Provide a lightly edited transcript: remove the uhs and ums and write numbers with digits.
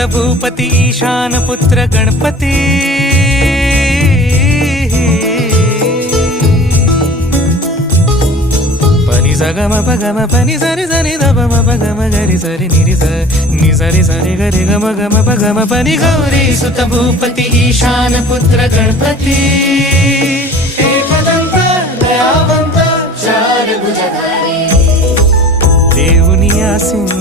सुत भूपती ईशान पुत्र गणपती पनि सगम पगम पनि सरि सरि दपम पगम गरि सरि निरि स नि सरि सरि गरि गम गम पगम पनि गौरी सुत भूपती ईशान पुत्र गणपती एकदंत दयावंत चार भुजधारी देऊनिया सिंह